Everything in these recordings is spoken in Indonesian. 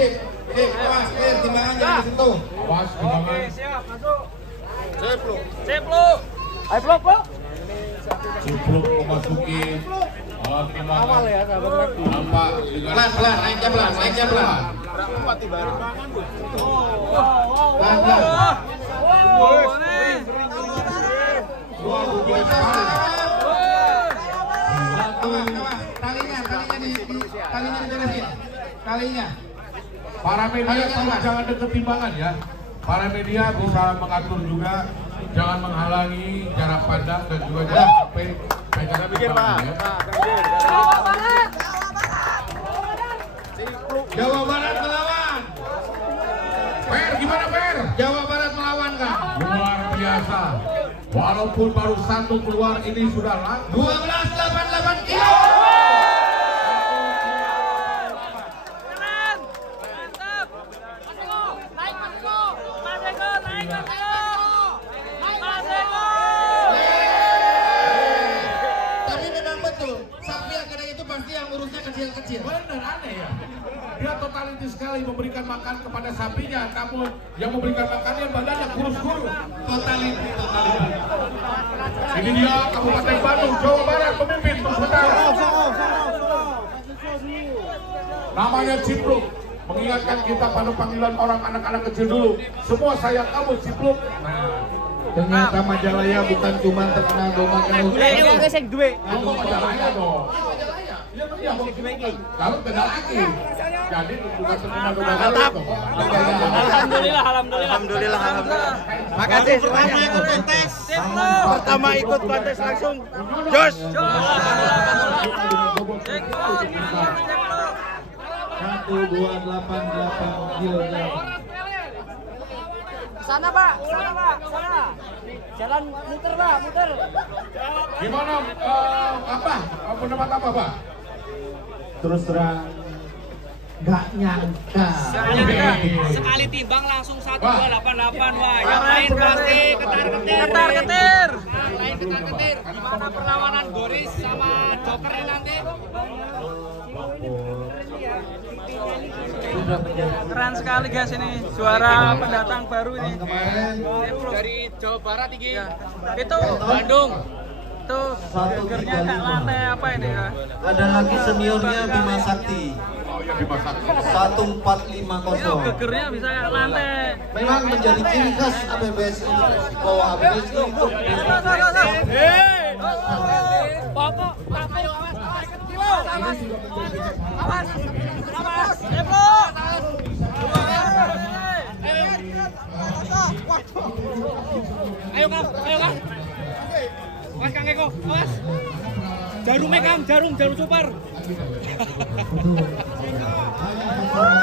sip. Awas, timbangan jangan di situ. Awas, timbangan. Oke, siap, masuk. Sip lu. Sip lu. Ayo vlog, Bro. Cipluk memasuki timbangan. Awal ya, sahabat rugby. Nampak Pelan, naiknya pelan. Pelan. Talinya diberesin. Talinya. para media tolong jangan deket timbangan ya. Para media bisa mengatur juga, jangan menghalangi jarak pandang dan juga jangan sampai pegang timbangan ya. Jawa Barat melawan. Per, gimana Per? Jawa Barat melawan Kak. Luar biasa. Walaupun baru satu keluar, ini sudah langsung 12-88 kilo. Tapi memang betul, sapi yang itu pasti yang urusnya kecil-kecil. benar aneh ya. Dia totaliti sekali memberikan makan kepada sapinya, namun yang memberikan makannya badannya kurus-kurus. Totality. Ini dia Kabupaten Bandung, Jawa Barat pemimpin sementara. Namanya Cipluk, mengingatkan kita pada panggilan orang anak-anak kecil dulu. Semua sayang kamu Cipluk. Nah, Ternyata Majalaya bukan cuma terkenal domba kayu. Ini sing duwe. ngomong Majalaya dong. Iya, kalau beda lagi. Jadi bukan terkenal domba kayu. Alhamdulillah. Makasih semuanya ikut kontes. Pertama ikut kontes langsung. Jos. 1288 kilogram. Sana Pak, sana. Jalan muter Pak, muter. Gimana apa? Pendapat apa, Pak? Terus terang nggak nyangka. Sekali timbang langsung 1288. Wah, yang lain pasti ketar-ketir. Yang lain ketar-ketir. Gimana perlawanan Boris sama Joker ini nanti? Keren sekali guys ini, juara pendatang baru ini. Dari Jawa Barat ini. Itu Bandung. Itu gegernya nggak lantai apa ini ya? Ada lagi seniornya Bima Sakti. Oh ya dimasak. 1450. Gegernya bisa nggak lantai. Memang menjadi ciri khas ABBS ini bahwa ABBS itu Pokok, Ayo Kang. Mas Kang Eko, awas. Jarum super. Halo.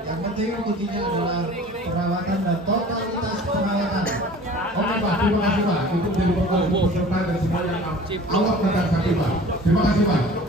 yang penting kuncinya adalah perawatan dan totalitas perawatan. Oke Pak, terima kasih Pak. Itu dari beberapa peserta dari semuanya awak datang Pak. Terima kasih Pak.